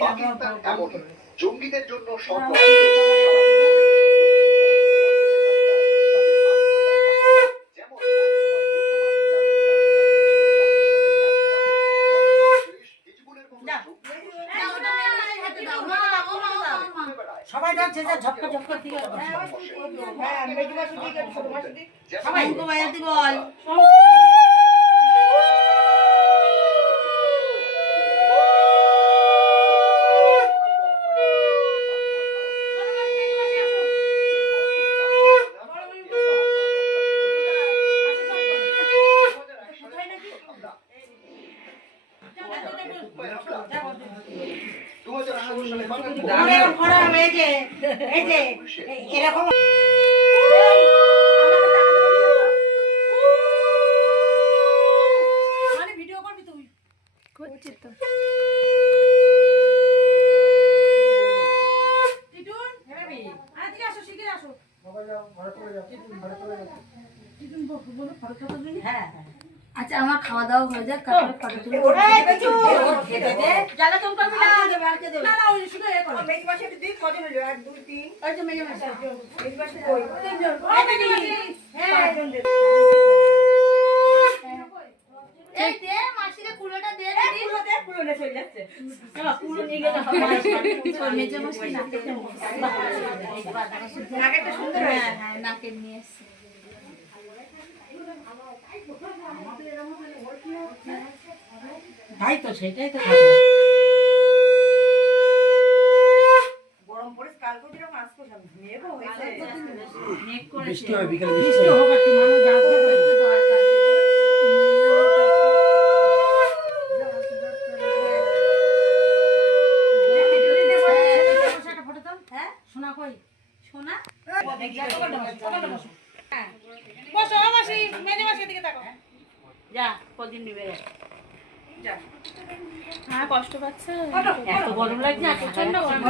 পাকিস্তান এমন জঙ্গিদের জন্য সবাই যাচ্ছে যা ঝপকা ঝপকা দিয়ে হ্যাঁ মেজু মাসি দিকে ছোট মাসি দিকে সবাই উনকো বায়াতি বল এরকম মানে ভিডিও করবি তুই করছিস তো টিটুন হেরাবি আজকে আসো শিখে আসো বাবা যাও ঘরে চলে যাও টিটুন ঘরে চলে যাও টিটুন বলো ফটো ফটো তুলি হ্যাঁ আচ্ছা আমার খাওয়া দাওয়া হয়ে যাক তারপরে ফটো তুলি এই কিছু খেতে দে জ্বালা কম করবি না না না ওই শুধু এ করো মেজ মাসে দিই কজন হলো 1 2 3 ওই যে মেজ মাসে মেজ মাসে কই তিনজন ওই হ্যাঁ পাঁচজন দে এই দে মাসিকে কুলোটা দে দিদি কুলো নে চলে যাচ্ছে বাবা কুলো নিয়ে গেলে হবে মেজ মাসি নাকেরটা সুন্দর হয়েছে হ্যাঁ নাকের নিয়ে এসেছে তাই তো সেটাই তো গরম পড়ে কাল করে দিলাম আজকে সব মেঘও হয়েছে মেঘ করেছে বৃষ্টি হবে বিকালে বৃষ্টি হবে কি মানুষ যাচ্ছে তো দরকার ফটো দাও হ্যাঁ সোনা কই সোনা বসো মাসি মেজে মাসির দিকে তাকাও যা কদিন দিবে যা হ্যাঁ কষ্ট পাচ্ছে এত গরম লাগছে প্রচন্ড গরম